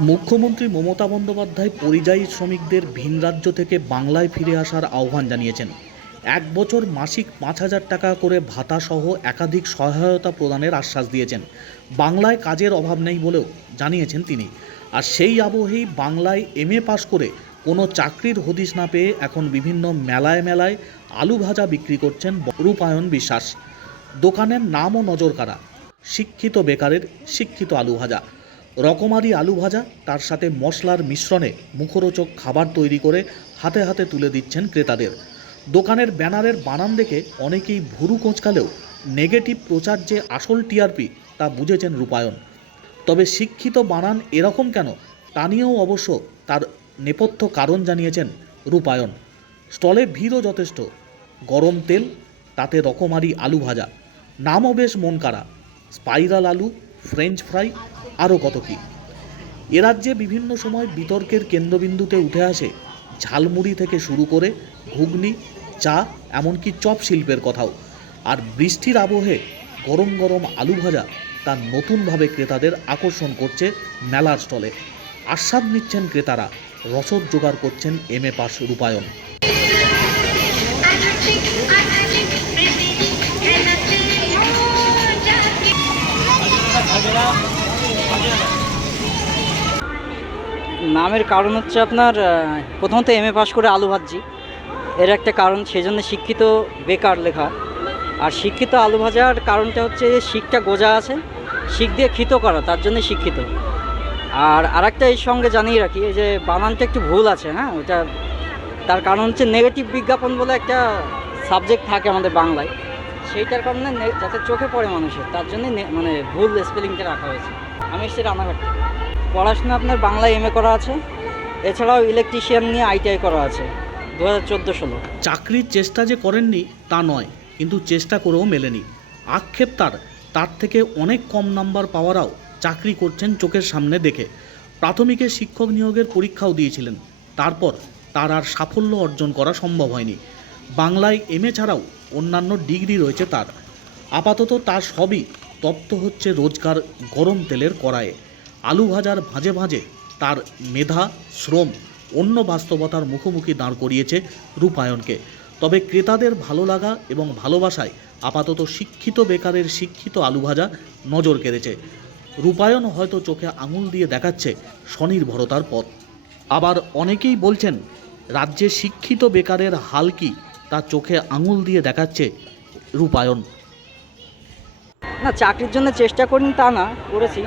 মুখ্যমন্ত্রী মমতা বন্দ্যোপাধ্যায় পরিযায়ী শ্রমিকদের ভিন রাজ্য থেকে বাংলায় ফিরে আসার আহ্বান জানিয়েছেন। এক বছর মাসিক পাঁচ হাজার টাকা করে ভাতা সহ একাধিক সহায়তা প্রদানের আশ্বাস দিয়েছেন। বাংলায় কাজের অভাব নেই বলেও জানিয়েছেন তিনি। আর সেই আবহেই বাংলায় এম এ পাশ করে কোনো চাকরির হদিস না পেয়ে এখন বিভিন্ন মেলায় মেলায় আলু ভাজা বিক্রি করছেন রূপায়ণ বিশ্বাস। দোকানের নামও নজর কাড়া। শিক্ষিত বেকারের শিক্ষিত আলু ভাজা। রকমারি আলু ভাজা, তার সাথে মশলার মিশ্রণে মুখরোচক খাবার তৈরি করে হাতে হাতে তুলে দিচ্ছেন ক্রেতাদের। দোকানের ব্যানারের বানান দেখে অনেকেই ভুরু কোঁচকালেও নেগেটিভ প্রচার যে আসল টিআরপি, তা বুঝেছেন রূপায়ণ। তবে শিক্ষিত বানান এরকম কেন, তা নিয়েও অবশ্য তার নেপথ্য কারণ জানিয়েছেন রূপায়ণ। স্টলে ভিড়ও যথেষ্ট। গরম তেল, তাতে রকমারি আলু ভাজা। নামও বেশ মন স্পাইরাল আলু, ফ্রেঞ্চ ফ্রাই আরও কত কী? এ রাজ্যে বিভিন্ন সময় বিতর্কের কেন্দ্রবিন্দুতে উঠে আসে ঝালমুড়ি থেকে শুরু করে ঘুগনি, চা, এমনকি চপ শিল্পের কথাও। আর বৃষ্টির আবহে গরম গরম আলু ভাজা তা নতুনভাবে ক্রেতাদের আকর্ষণ করছে মেলার স্টলে। আস্বাদ নিচ্ছেন ক্রেতারা, রসদ জোগাড় করছেন এম এ পাস রূপায়ণ। নামের কারণ হচ্ছে আপনার প্রথমত এম এ পাস করে আলু ভাজি এর একটা কারণ সেই জন্য শিক্ষিত বেকার লেখা। আর শিক্ষিত আলু ভাজার কারণটা হচ্ছে যে শিখটা গোজা আছে, শিখ দিয়ে ক্ষিত করা, তার জন্য শিক্ষিত। আর আরেকটা এই সঙ্গে জানিয়ে রাখি যে বানানটা একটু ভুল আছে হ্যাঁ ওটা তার কারণ হচ্ছে নেগেটিভ বিজ্ঞাপন বলে একটা সাবজেক্ট থাকে আমাদের বাংলায়। সেইটার কারণে যাতে চোখে পড়ে মানুষের, তার জন্য মানে ভুল স্পেলিংটা রাখা হয়েছে। আমি এসেছি রানাঘাট। পড়াশোনা আপনার বাংলা এম করা আছে, এছাড়াও ইলেকট্রিশিয়ান নিয়ে আইটিআই করা আছে দু হাজার চোদ্দ ষোলো। চাকরির চেষ্টা যে করেননি, তা নয়, কিন্তু চেষ্টা করেও মেলেনি। আক্ষেপ তার তার থেকে অনেক কম নাম্বার পাওয়ারাও চাকরি করছেন চোখের সামনে দেখে। প্রাথমিকে শিক্ষক নিয়োগের পরীক্ষাও দিয়েছিলেন, তারপর তার আর সাফল্য অর্জন করা সম্ভব হয়নি। বাংলায় এমএ ছাড়াও অন্যান্য ডিগ্রি রয়েছে তার। আপাতত তার সবই তপ্ত হচ্ছে রোজকার গরম তেলের কড়াইয়ে। আলু ভাজার ভাঁজে ভাঁজে তার মেধা, শ্রম, অন্য বাস্তবতার মুখোমুখি দাঁড় করিয়েছে রূপায়ণকে। তবে ক্রেতাদের ভালো লাগা এবং ভালোবাসায় আপাতত শিক্ষিত বেকারের শিক্ষিত আলু ভাজা নজর কেড়েছে। রূপায়ণ হয়তো চোখে আঙুল দিয়ে দেখাচ্ছে স্বনির্ভরতার পথ। আবার অনেকেই বলছেন, রাজ্যে শিক্ষিত বেকারের হাল কি তা চোখে আঙুল দিয়ে দেখাচ্ছে রূপায়ণ। না, চাকরির জন্য চেষ্টা করিনি তা না, করেছি।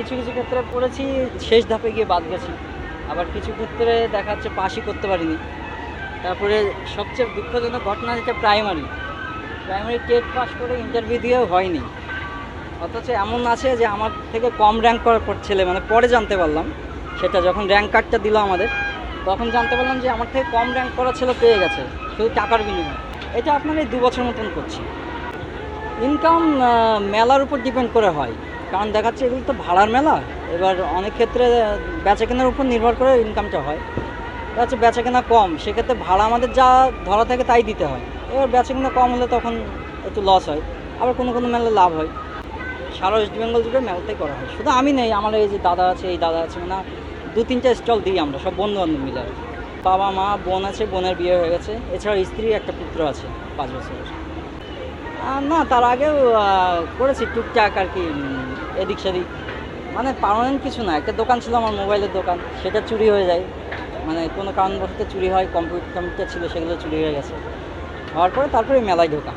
কিছু কিছু ক্ষেত্রে পড়েছি, শেষ ধাপে গিয়ে বাদ গেছি। আবার কিছু ক্ষেত্রে দেখা যাচ্ছে পাশই করতে পারিনি। তারপরে সবচেয়ে দুঃখজনক ঘটনা যেটা প্রাইমারি প্রাইমারি টেট পাস করে ইন্টারভিউ দিয়েও হয়নি। অথচ এমন আছে যে আমার থেকে কম র্যাঙ্ক করার পর ছেলে মানে পরে জানতে পারলাম। সেটা যখন র্যাঙ্ক কার্ডটা দিল আমাদের, তখন জানতে পারলাম যে আমার থেকে কম র্যাঙ্ক করা ছেলে পেয়ে গেছে, শুধু টাকার বিনিময়ে। এটা আপনার এই দু বছর মতন করছি। ইনকাম মেলার উপর ডিপেন্ড করে হয়। কারণ দেখাচ্ছে এগুলো তো ভাড়ার মেলা। এবার অনেক ক্ষেত্রে বেচা কেনার উপর নির্ভর করে ইনকামটা হয়। যাচ্ছে বেচা কেনা কম, সেক্ষেত্রে ভাড়া আমাদের যা ধরা থাকে তাই দিতে হয়। এবার বেচা কেনা কম হলে তখন একটু লস হয়, আবার কোনো কোনো মেলা লাভ হয়। সারা ওয়েস্ট বেঙ্গল জুড়ে মেলাতেই করা হয়। শুধু আমি নেই, আমার এই যে দাদা আছে, এই দাদা আছে মানে দু তিনটা স্টল দিই আমরা, সব বন্ধু বান্ধব মিলে। বাবা মা বোন আছে, বোনের বিয়ে হয়ে গেছে। এছাড়া স্ত্রী একটা পুত্র আছে, পাঁচ বছরের। না, তার আগেও করেছি টুকটাক আর কি এদিক সেদিক। মানে পার্মানেন্ট কিছু না, একটা দোকান ছিল আমার মোবাইলের দোকান, সেটা চুরি হয়ে যায়। মানে কোনো কারণবশত চুরি হয় কম্পিউটার কম্পিউটার ছিল সেগুলো চুরি হয়ে গেছে। হওয়ার পরে তারপরে মেলায় ঢোকা।